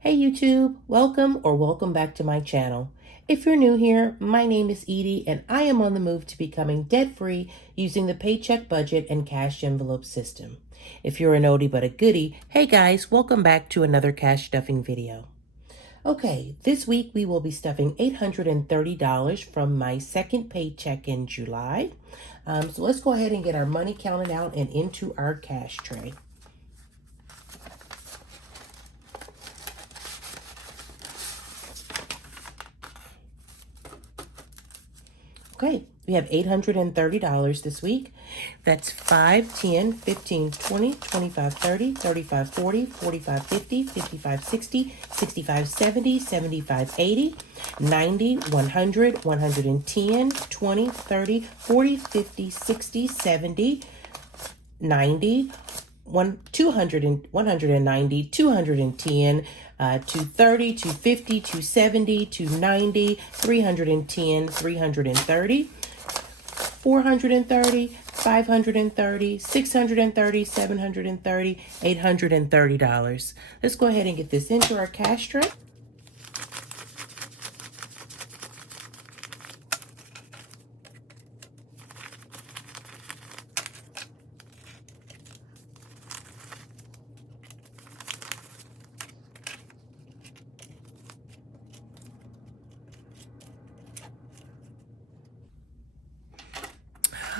Hey YouTube, welcome back to my channel. If you're new here, my name is Edie and I am on the move to becoming debt-free using the paycheck budget and cash envelope system. If you're an oldie but a goodie, hey guys, welcome back to another cash stuffing video. Okay, this week we will be stuffing $830 from my second paycheck in July. So let's go ahead and get our money counted out and into our cash tray. Okay, we have $830 this week. That's 5, 10, 15, 20, 25, 30, 35, 40, 45, 50, 55, 60, 65, 70, 75, 80, 90, 100, 110, 20, 30, 40, 50, 60, 70, 90, 190, 210, 230, 250, 270, 290, 310, 330, 430, 530, 630, 730, $830. Let's go ahead and get this into our cash tray.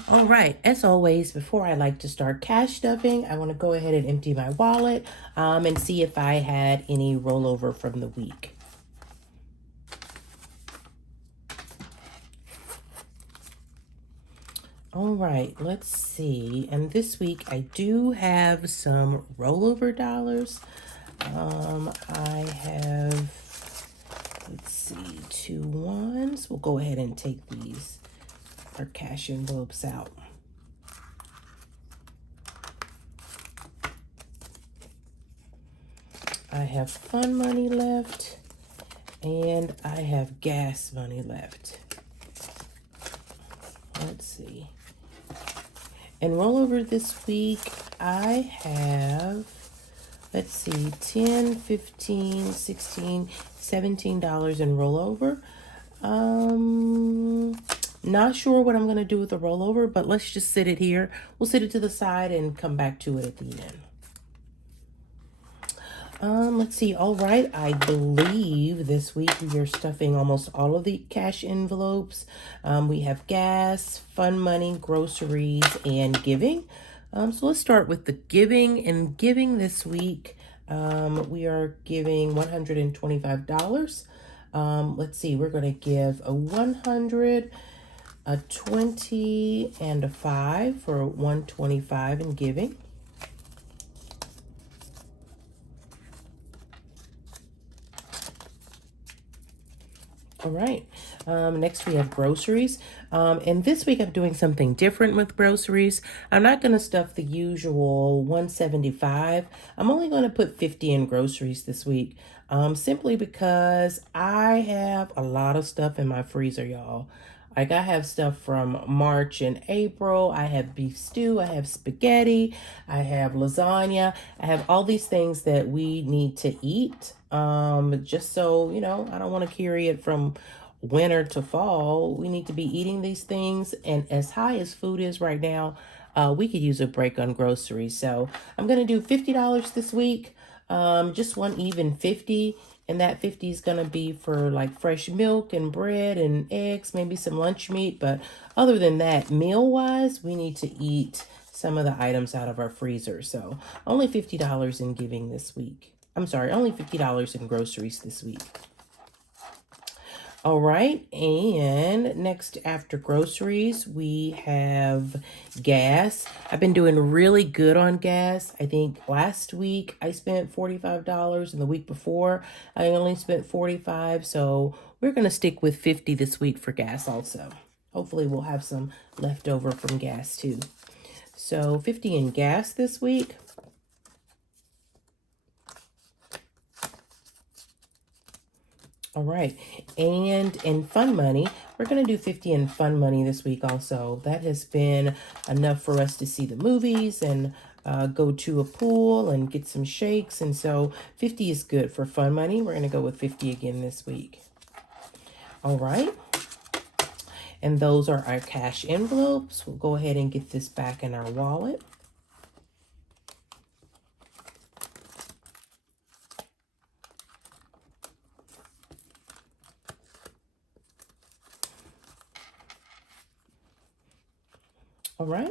All right, as always, before I like to start cash stuffing, I want to go ahead and empty my wallet and see if I had any rollover from the week. All right, let's see. And this week I do have some rollover dollars. I have, let's see, 2 ones. We'll go ahead and take these. Our cash envelopes out. I have fun money left and I have gas money left. Let's see. And rollover this week, I have, let's see, 10, 15, 16, $17 in rollover. Not sure what I'm going to do with the rollover, but let's just sit it here. We'll sit it to the side and come back to it at the end. Let's see. All right. I believe this week we are stuffing almost all of the cash envelopes. We have gas, fun money, groceries, and giving. So let's start with the giving. And giving this week, we are giving $125. Let's see. We're going to give a 100, a 20, and a 5 for 125 in giving. All right. Next we have groceries. And this week I'm doing something different with groceries. I'm not going to stuff the usual 175. I'm only going to put 50 in groceries this week. Simply because I have a lot of stuff in my freezer, y'all. Like I have stuff from March and April. I have beef stew. I have spaghetti. I have lasagna. I have all these things that we need to eat. Just so, you know, I don't want to carry it from winter to fall. We need to be eating these things. And as high as food is right now, we could use a break on groceries. So I'm going to do $50 this week. Just one even 50. And that 50 is going to be for like fresh milk and bread and eggs, maybe some lunch meat. But other than that, meal-wise, we need to eat some of the items out of our freezer. So only $50 in giving this week. I'm sorry, only $50 in groceries this week. All right, and next after groceries, we have gas. I've been doing really good on gas. I think last week I spent $45, and the week before I only spent $45. So we're going to stick with $50 this week for gas also. Hopefully we'll have some left over from gas too. So $50 in gas this week. All right, and in fun money, we're going to do 50 in fun money this week also. That has been enough for us to see the movies and go to a pool and get some shakes. And so 50 is good for fun money. We're going to go with 50 again this week. All right. And those are our cash envelopes. We'll go ahead and get this back in our wallet. All right.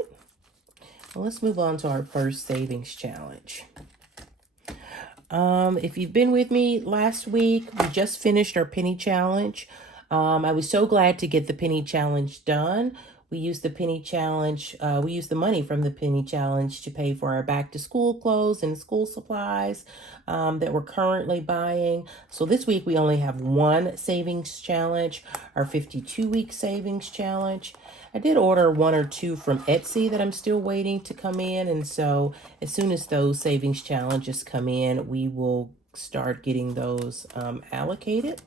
Well, let's move on to our first savings challenge. If you've been with me last week, we just finished our penny challenge. I was so glad to get the penny challenge done. We used the penny challenge, we used the money from the penny challenge to pay for our back to school clothes and school supplies that we're currently buying. So this week we only have one savings challenge, our 52-week savings challenge. I did order one or two from Etsy that I'm still waiting to come in. And so as soon as those savings challenges come in, we will start getting those allocated.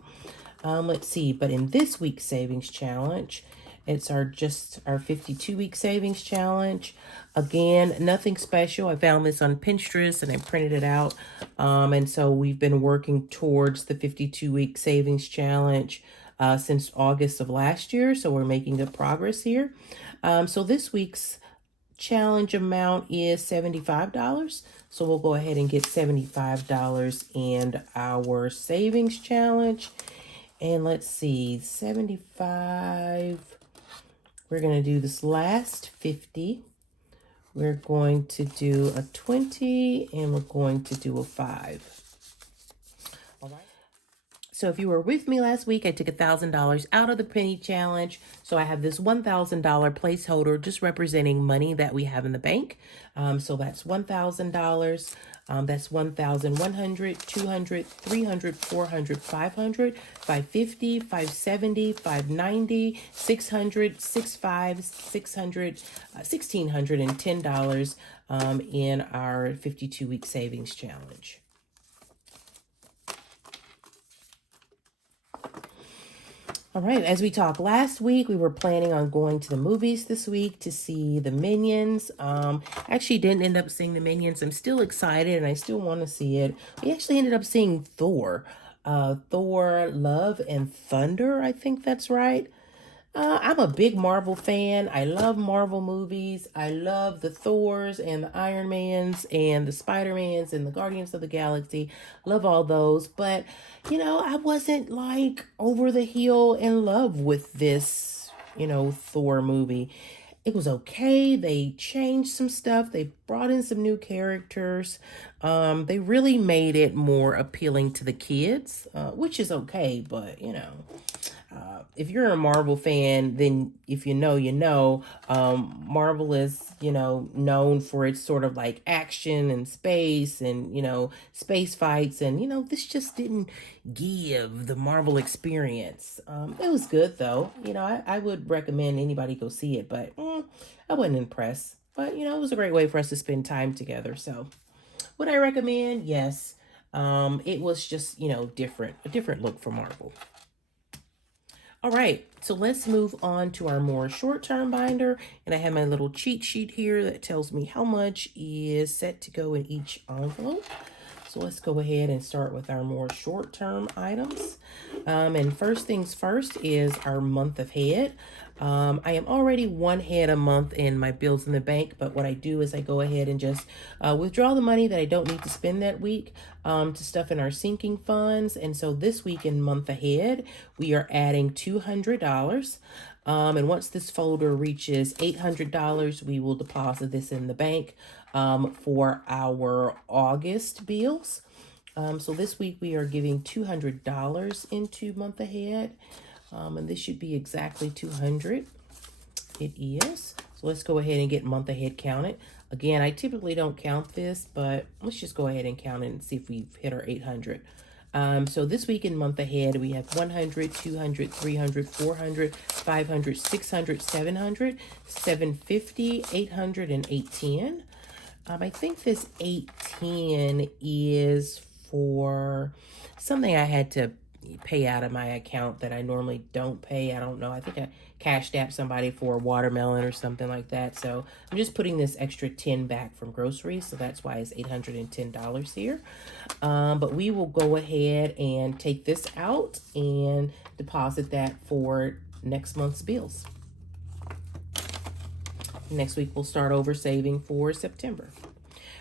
Let's see, but in this week's savings challenge, it's just our 52-week savings challenge. Again, nothing special. I found this on Pinterest and I printed it out. And so we've been working towards the 52-week savings challenge since August of last year. So we're making good progress here. So this week's challenge amount is $75. So we'll go ahead and get $75 in our savings challenge. And let's see, 75. We're going to do this last 50. We're going to do a 20 and we're going to do a 5. All right. So if you were with me last week, I took $1,000 out of the penny challenge. So I have this $1,000 placeholder just representing money that we have in the bank. So that's $1,000. That's 1,100, 200, 300, 400, 500, 550, 570, 590, 600, 65, 600, $1,610 in our 52-week savings challenge. All right, as we talked last week, we were planning on going to the movies this week to see the Minions. Actually didn't end up seeing the Minions. I'm still excited and I still want to see it. We actually ended up seeing Thor. Thor, Love and Thunder, I think that's right. I'm a big Marvel fan. I love Marvel movies. I love the Thors and the Iron Mans and the Spider-Mans and the Guardians of the Galaxy. Love all those. But, you know, I wasn't like over the hill in love with this, Thor movie. It was okay. They changed some stuff. They brought in some new characters. They really made it more appealing to the kids, which is okay. But, if you're a Marvel fan, then if you know, Marvel is, known for its sort of like action and space and, space fights. And, this just didn't give the Marvel experience. It was good though. I would recommend anybody go see it, but I wasn't impressed. But, it was a great way for us to spend time together. So would I recommend? Yes. It was just, different, a different look for Marvel. All right, so let's move on to our more short-term binder. And I have my little cheat sheet here that tells me how much is set to go in each envelope. So let's go ahead and start with our more short-term items. And first things first is our month ahead. I am already one head a month in my bills in the bank, but what I do is I go ahead and just withdraw the money that I don't need to spend that week to stuff in our sinking funds. And so this week in month ahead, we are adding $200. And once this folder reaches $800, we will deposit this in the bank for our August bills. So this week we are giving $200 into month ahead. And this should be exactly 200. It is. So let's go ahead and get month ahead counted. Again, I typically don't count this, but let's just go ahead and count it and see if we've hit our 800. So this week in month ahead, we have 100, 200, 300, 400, 500, 600, 700, 750, 800, and 810. I think this 810 is for something I had to pay out of my account that I normally don't pay. I don't know. I think I cashed out somebody for a watermelon or something like that. So I'm just putting this extra 10 back from groceries. So that's why it's $810 here. But we will go ahead and take this out and deposit that for next month's bills. Next week, we'll start over saving for September.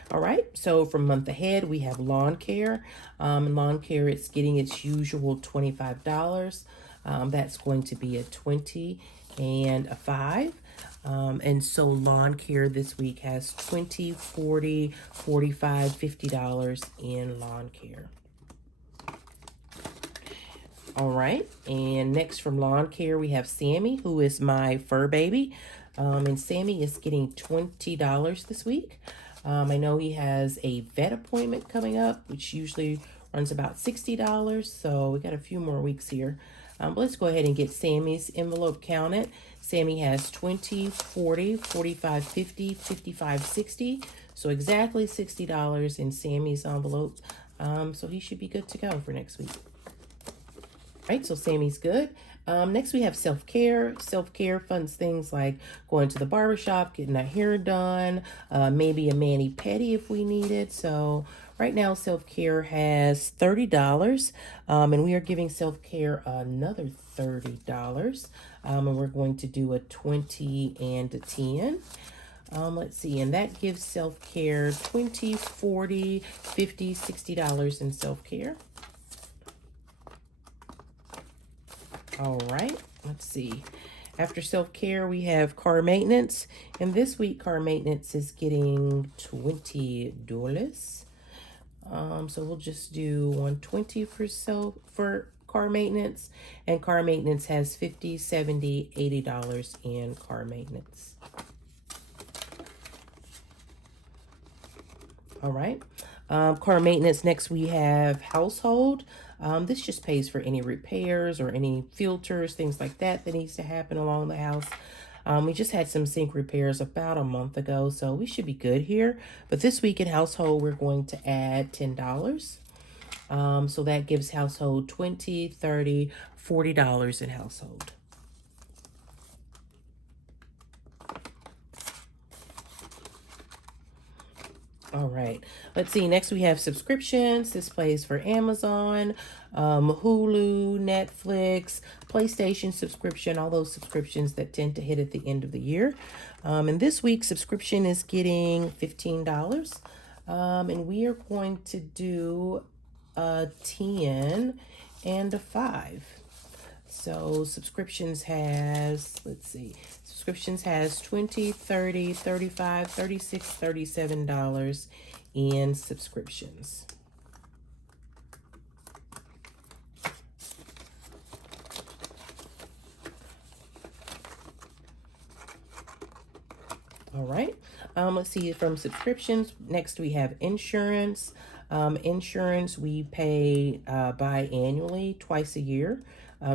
All right, so for month ahead, we have lawn care. Lawn care, it's getting its usual $25. That's going to be a 20 and a 5. And so lawn care this week has $20, $40, $45, $50 in lawn care. All right, and next from lawn care, we have Sammy, who is my fur baby. And Sammy is getting $20 this week. I know he has a vet appointment coming up, which usually runs about $60. So we got a few more weeks here. But let's go ahead and get Sammy's envelope counted. Sammy has 20, 40, 45, 50, 55, 60. So exactly $60 in Sammy's envelope. So he should be good to go for next week. All right, so Sammy's good. Next we have self-care. Self-care funds things like going to the barbershop, getting our hair done, maybe a mani-pedi if we need it. So right now self-care has $30, and we are giving self-care another $30. And we're going to do a 20 and a 10. Let's see, and that gives self-care $20, $40, $50, $60 in self-care. All right, let's see. After self-care, we have car maintenance. And this week, car maintenance is getting $20. So we'll just do $120 for car maintenance. And car maintenance has $50, $70, $80 in car maintenance. All right. Car maintenance, next we have household. This just pays for any repairs or any filters, things like that needs to happen along the house. We just had some sink repairs about a month ago, so we should be good here. But this week in household, we're going to add $10. So that gives household $20, $30, $40 in household. All right, let's see. Next we have subscriptions. This plays for Amazon, Hulu, Netflix, PlayStation subscription, all those subscriptions that tend to hit at the end of the year. And this week's subscription is getting $15. And we are going to do a 10 and a 5. So subscriptions has, let's see, subscriptions has $20, $30, $35, $36, $37 in subscriptions. All right, let's see, from subscriptions, next we have insurance. Insurance we pay biannually, twice a year.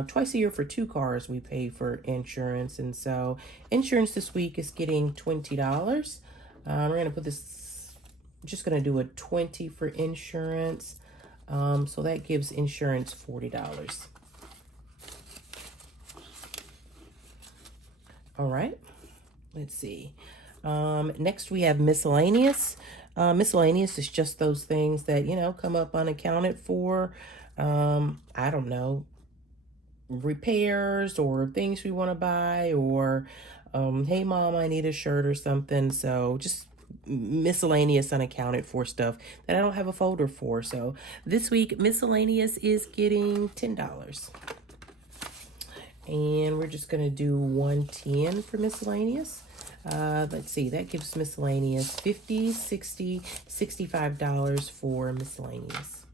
Twice a year for 2 cars we pay for insurance. And so insurance this week is getting $20. We're going to put this, I'm just going to do a 20 for insurance. So that gives insurance $40. All right, let's see. Next we have miscellaneous. Miscellaneous is just those things that, you know, come up unaccounted for. I don't know, repairs or things we want to buy, or hey mom, I need a shirt or something. So just miscellaneous unaccounted for stuff that I don't have a folder for. So this week miscellaneous is getting $10. And we're just going to do 110 for miscellaneous. Let's see, that gives miscellaneous $50, $60, $65 for miscellaneous.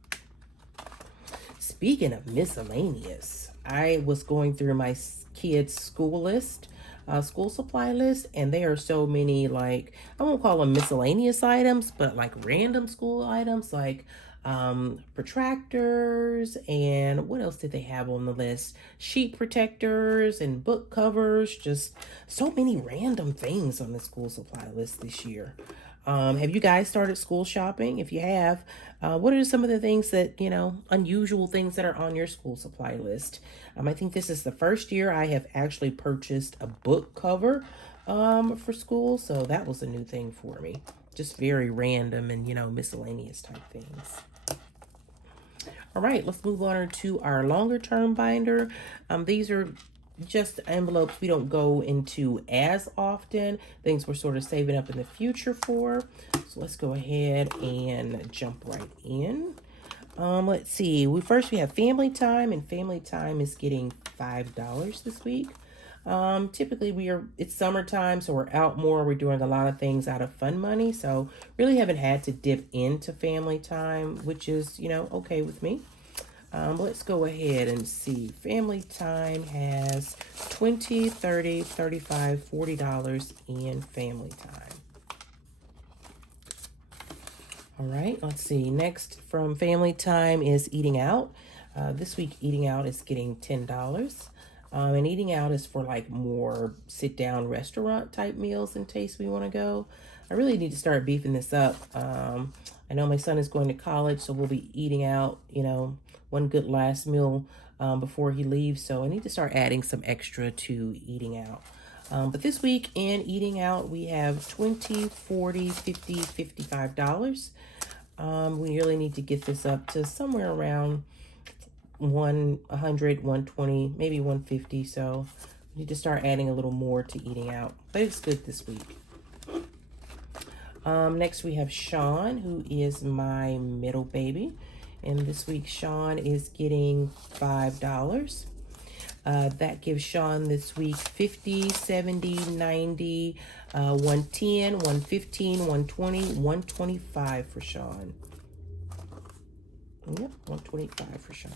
Speaking of miscellaneous, I was going through my kids' school list, school supply list, and there are so many, like, I won't call them miscellaneous items, but like random school items, like protractors, and what else did they have on the list? Sheet protectors and book covers, just so many random things on the school supply list this year. Have you guys started school shopping? If you have, what are some of the things that, unusual things that are on your school supply list? I think this is the first year I have actually purchased a book cover for school. So that was a new thing for me. Just very random and, miscellaneous type things. All right, let's move on to our longer term binder. These are just envelopes we don't go into as often, things we're sort of saving up in the future for. So let's go ahead and jump right in. Let's see, we have family time, and family time is getting $5 this week. Typically it's summertime, so we're out more. We're doing a lot of things out of fun money. So really haven't had to dip into family time, which is, okay with me. Let's go ahead and see. Family time has $20, $30, $35, $40 in family time. All right, let's see. Next from family time is eating out. This week, eating out is getting $10. And eating out is for like more sit-down restaurant type meals and tastes we want to go. I really need to start beefing this up. I know my son is going to college, so we'll be eating out, one good last meal before he leaves. So I need to start adding some extra to eating out. But this week in eating out, we have $20, $40, $50, $55. We really need to get this up to somewhere around 100, 120, maybe 150. So we need to start adding a little more to eating out. But it's good this week. Next we have Sean, who is my middle baby. And this week Sean is getting $5. That gives Sean this week 50, 70, 90, 110, 115, 120, 125 for Sean. Yep, 125 for Sean.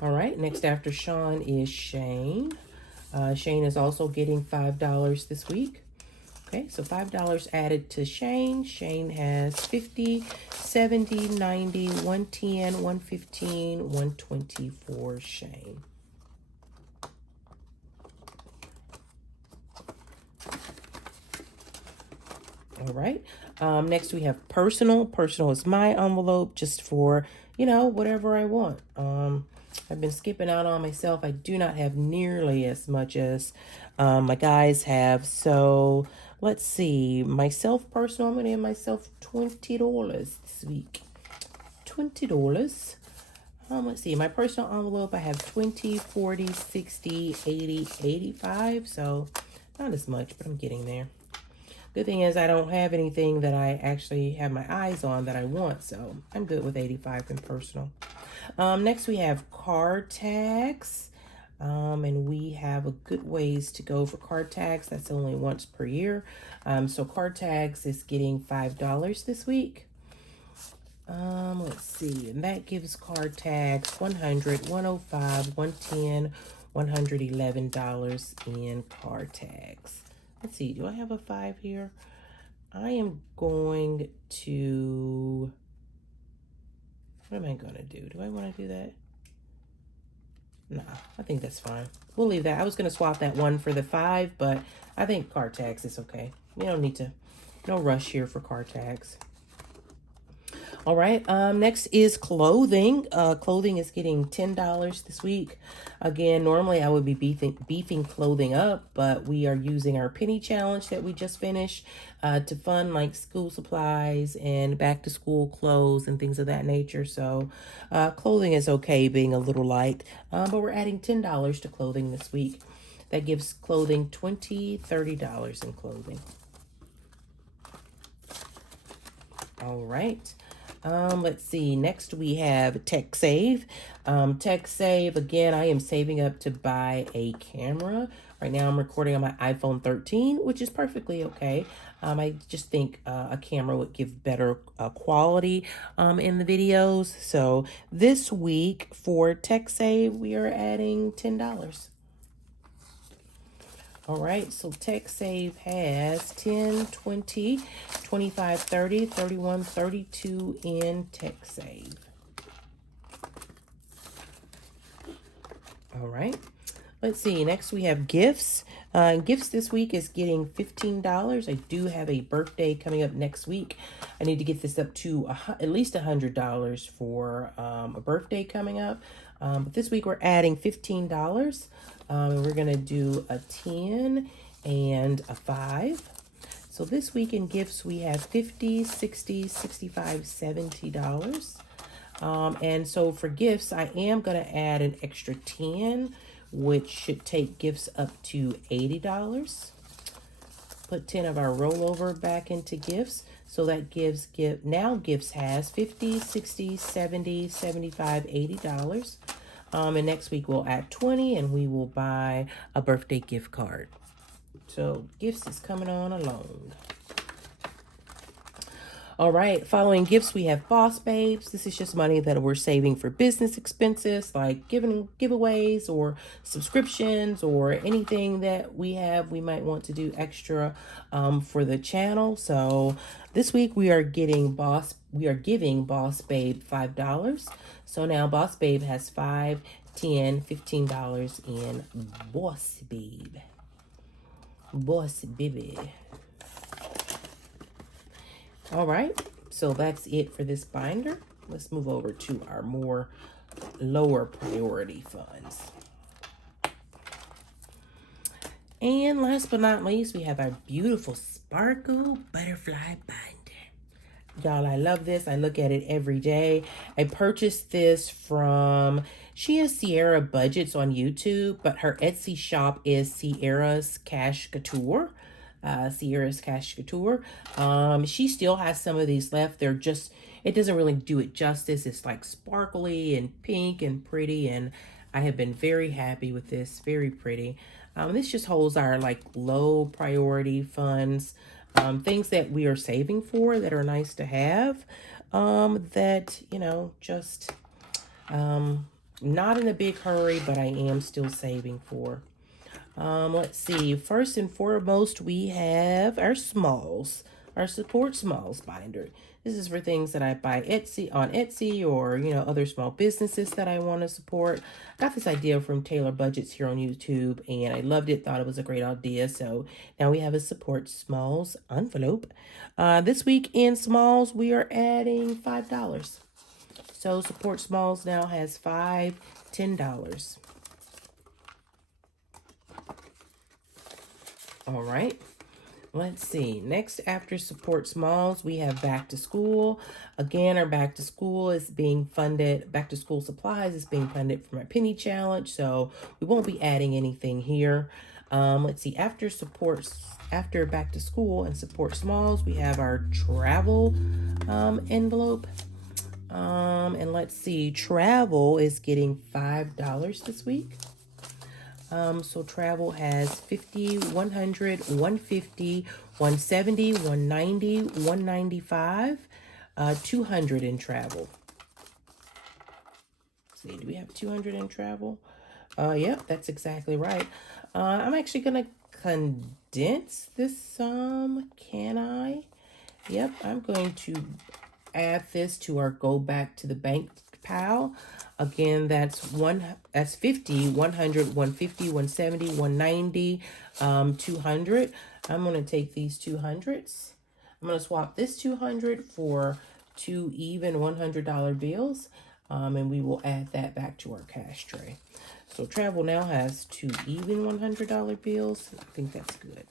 All right, next after Sean is Shane. Shane is also getting $5 this week. Okay, so $5 added to Shane. Shane has 50, 70, 90, 110, 115, 120 for Shane. All right, next we have personal. Personal is my envelope just for, whatever I want. I've been skipping out on myself. I do not have nearly as much as my guys have. So let's see. Myself personal, I'm going to give myself $20 this week. $20. Let's see. My personal envelope, I have 20, 40, 60, 80, 85. So not as much, but I'm getting there. Good thing is I don't have anything that I actually have my eyes on that I want. So I'm good with 85 in personal. Next we have card tax. And we have a good ways to go for card tax. That's only once per year. So card tax is getting $5 this week. Let's see. And that gives card tax $100, $105, $110, $111 in card tax. Let's see. Do I have a 5 here? I am going to... What am I going to do? Do I want to do that? No, I think that's fine. We'll leave that. I was going to swap that 1 for the 5, but I think card tax is okay. We don't need to, no rush here for card tax. All right, next is clothing. Clothing is getting $10 this week. Again, normally I would be beefing clothing up, but we are using our penny challenge that we just finished to fund like school supplies and back to school clothes and things of that nature. So clothing is okay being a little light, but we're adding $10 to clothing this week. That gives clothing $20, $30 in clothing. All right. Let's see. Next we have Tech Save. Tech Save, again, I am saving up to buy a camera. Right now I'm recording on my iPhone 13, which is perfectly okay. I just think a camera would give better quality in the videos. So this week for Tech Save, we are adding $10. All right, so Tech Save has 10, 20, 25, 30, 31, 32 in Tech Save. All right, Let's see. Next we have gifts. Gifts this week is getting $15. I do have a birthday coming up next week. I need to get this up to at least $100 for a birthday coming up. But this week we're adding $15. And we're going to do a 10 and a 5. So this week in gifts we have $50, $60, $65, $70. And so for gifts, I am going to add an extra 10, which should take gifts up to $80. Put 10 of our rollover back into gifts. So that now gifts has $50, $60, $70, $75, $80. And next week we'll add 20 and we will buy a birthday gift card. So gifts is coming on along. All right, following gifts, we have Boss Babes. This is just money that we're saving for business expenses like giveaways or subscriptions or anything that we might want to do extra for the channel. So this week we are giving Boss Babe $5. So now Boss Babe has $5, $10, $15 in Boss Babe. Boss Baby. All right, so that's it for this binder. Let's move over to our more lower priority funds. And last but not least, we have our beautiful sparkle butterfly binder. Y'all, I love this. I look at it every day. I purchased this from, she is Cierra Budgets on YouTube, but her Etsy shop is CierrasCashCouture. CierrasCashCouture. She still has some of these left. They're just, it doesn't really do it justice. It's like sparkly and pink and pretty, and I have been very happy with this. Very pretty. This just holds our like low priority funds, things that we are saving for that are nice to have, that, you know, just not in a big hurry, but I am still saving for. Let's see. First and foremost, we have our smalls, our support smalls binder. This is for things that I buy on Etsy or, you know, other small businesses that I want to support. I got this idea from Taylor Budgets here on YouTube and I loved it, thought it was a great idea. So now we have a support smalls envelope. This week in smalls, we are adding $5. So support smalls now has $5, $10. All right, let's see. Next, after support smalls, we have back to school. Again, our back to school is being funded. Back to school supplies is being funded from our penny challenge, so we won't be adding anything here. Let's see. After back to school and support smalls, we have our travel envelope. And let's see. Travel is getting $5 this week. So travel has 50, 100, 150, 170, 190, 195, 200 in travel. Let's see, do we have 200 in travel? Yep, that's exactly right. I'm actually going to condense this sum. Can I? Yep, I'm going to add this to our go back to the bank pile. Again, that's 50, 100, 150, 170, 190, 200. I'm going to take these 200s. I'm going to swap this 200 for 2 even $100 bills. And we will add that back to our cash tray. So travel now has 2 even $100 bills. I think that's good.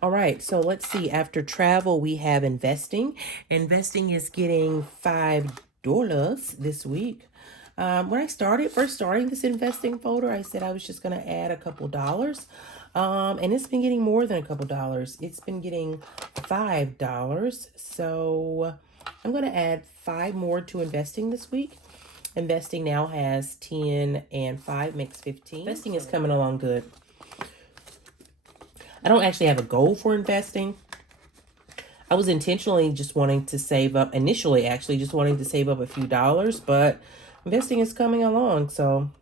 All right, so let's see. After travel, we have investing. Investing is getting $5 this week. When I first starting this investing folder, I said I was just going to add a couple dollars. And it's been getting more than a couple dollars. It's been getting $5. So I'm going to add 5 more to investing this week. Investing now has 10 and 5 makes 15. Investing is coming along good. I don't actually have a goal for investing. I was intentionally just wanting to save up, initially actually just wanting to save up a few dollars, but investing is coming along. So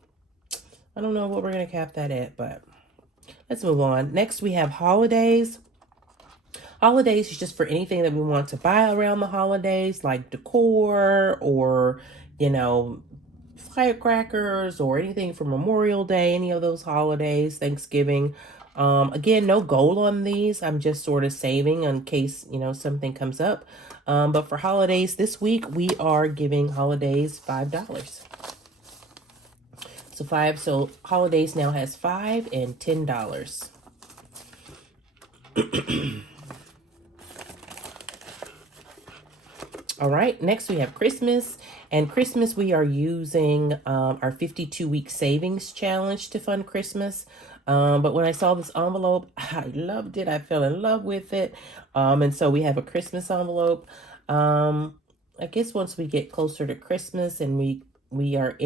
I don't know what we're going to cap that at, but let's move on. Next, we have holidays. Holidays is just for anything that we want to buy around the holidays, like decor or, you know, firecrackers or anything for Memorial Day, any of those holidays, Thanksgiving. Again, no goal on these. I'm just sort of saving in case, you know, something comes up. But for holidays this week, we are giving holidays $5. So holidays now has $5 and $10. All right, next we have Christmas. And Christmas, we are using our 52-week savings challenge to fund Christmas. But when I saw this envelope, I loved it. I fell in love with it. And so we have a Christmas envelope. I guess once we get closer to Christmas and we are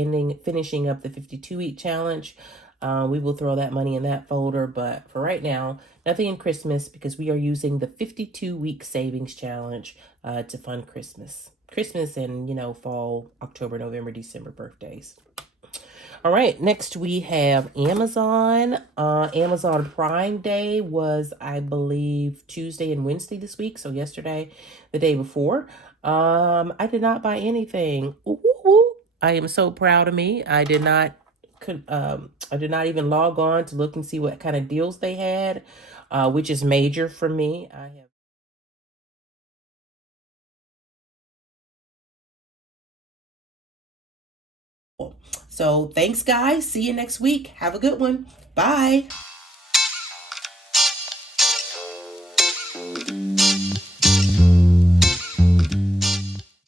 finishing up the 52-week challenge, we will throw that money in that folder. But for right now, nothing in Christmas because we are using the 52-week savings challenge to fund Christmas. Christmas and, you know, fall, October, November, December birthdays. All right, next we have Amazon. Amazon Prime Day was, I believe, Tuesday and Wednesday this week. So yesterday, the day before. I did not buy anything. Ooh, I am so proud of me. I did not even log on to look and see what kind of deals they had, which is major for me. So thanks, guys. See you next week. Have a good one. Bye.